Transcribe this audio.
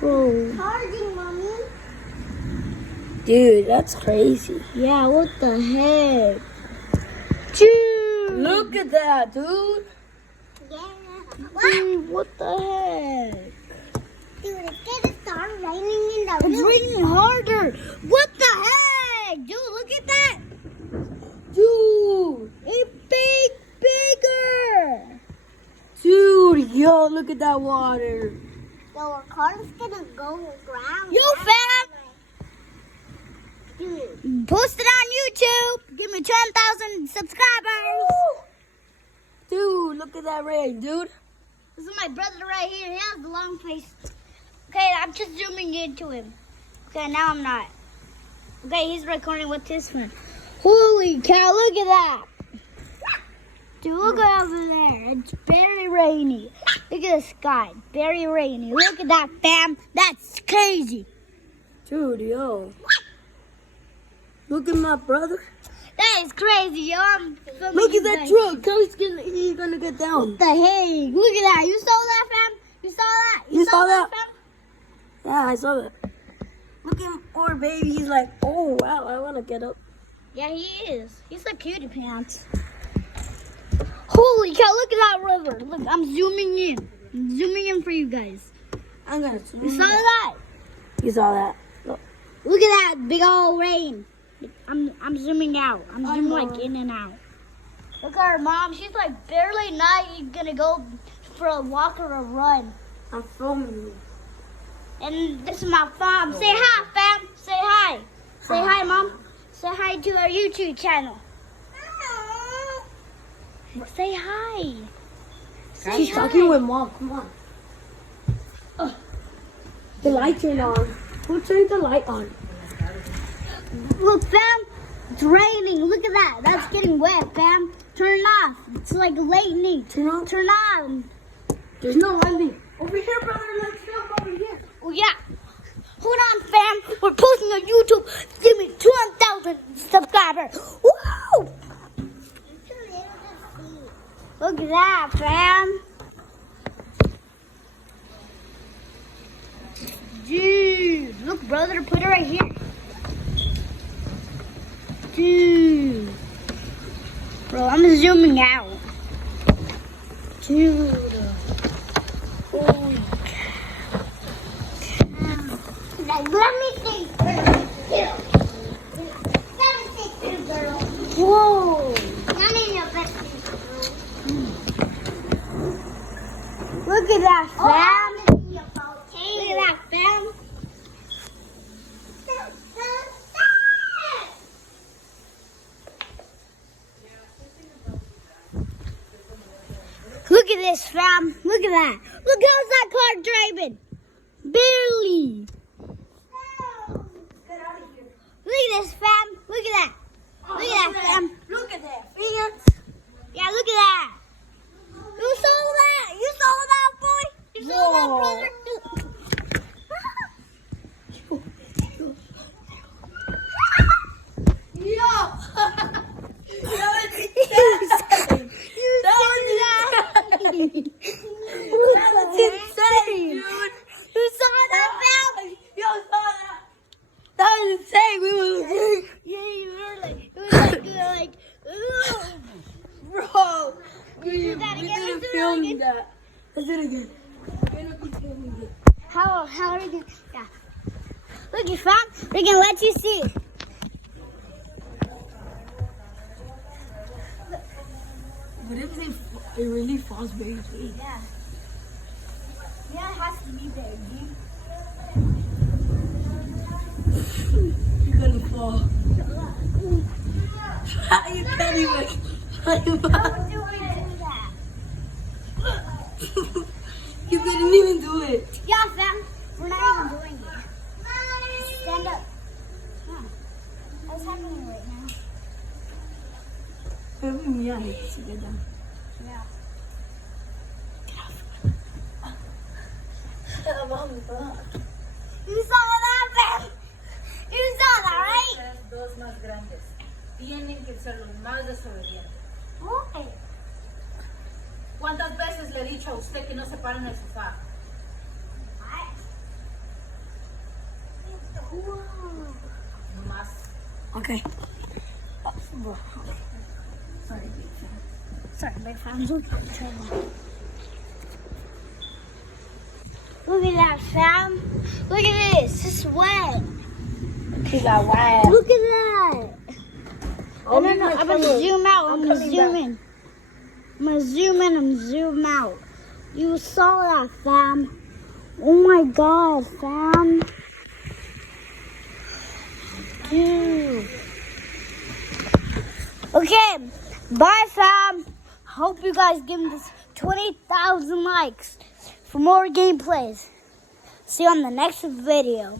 Bro. Charging, mommy. Dude, that's crazy. Yeah, what the heck? Dude. Look at that, dude. Yeah. Dude, what the heck? Dude, it's gonna start raining in the It's raining harder. What the heck? Dude, look at that. Dude, it's bigger. Dude, yo, look at that water. So our car's gonna go around. Yo, fam. Dude. Post it on YouTube. Give me 10,000 subscribers. Dude, look at that rain, dude. This is my brother right here. He has the long face. Okay, I'm just zooming into him. Okay, now I'm not. Okay, he's recording with his phone. Holy cow, look at that. Dude, look over there. It's very rainy. Look at the sky. Very rainy. Look at that, fam. That's crazy. Dude, yo. Look at my brother. That is crazy, yo. Look at that truck. He's gonna get down. What the heck? Look at that. You saw that, fam? You saw that? You saw that? fam? Yeah, I saw that. Look at our baby. He's like, oh, wow, I want to get up. Yeah, he is. He's like cutie pants. Holy cow, look at that river. Look, I'm zooming in. I'm zooming in for you guys. I'm going to zoom You saw that? You saw that. Look. Look at that big old rain. I'm zooming out. I'm zooming like in and out. Look at our mom. She's like barely not gonna go for a walk or a run. I'm filming you. And this is my mom. Say hi, fam. Say hi. Say hi, mom. Say hi to our YouTube channel. Say hi. She's talking with mom. Come on. The light turned on. Who turned the light on? Look, fam. It's raining. Look at that. That's getting wet, fam. Turn it off. It's like lightning. Turn on. Turn on. There's no lightning. Over here, brother. Let's film over here. Oh, yeah. Hold on, fam. We're posting on YouTube. Give me 1,000 subscribers. Woo! Look at that, fam. Dude, look, brother, put it right here. Dude. Bro, I'm zooming out. Dude. Holy cow. Now, let me see. Whoa. Look at that, fam. Look at that, fam. Look at this, fam. Look at that. Look how's that car driving. Barely. Look at this, fam. Look at that. Look at that, fam. Look at that. Ants. Yeah, look at that. You saw that? You saw that, boy? You saw that, brother? That's insane, dude. You saw that, fam? Yo, saw that. That was insane. We were like, Yeah, you were like, bro. We do that again, didn't let's do film that again. that. Let's do it again. We're gonna keep filming it. how are we gonna, yeah. Look, you fam, we're gonna let you see. But if it really falls very big. Yeah. Yeah, it has to be there, dude. You're gonna fall. You can't even climb up. You couldn't even do it. Yeah, fam, we're not even doing it. Stand up. Come on. What's happening right now? Yeah, let's get down. Yeah. You saw that, fam? You saw that, right? Las dos más grandes tienen que ser los más desobedientes. Okay. ¿Cuántas veces le he dicho a usted que no se pare en el sofá? Okay. Sorry, big fam. Look at that, fam. Look at this. It's wet. She got wild. Look at that. No, I'm gonna zoom out. I'm gonna zoom in. I'm gonna zoom in and zoom out. You saw that, fam. Oh my god, fam. Dude. Okay, bye, fam. Hope you guys give this 20,000 likes for more gameplays. See you on the next video.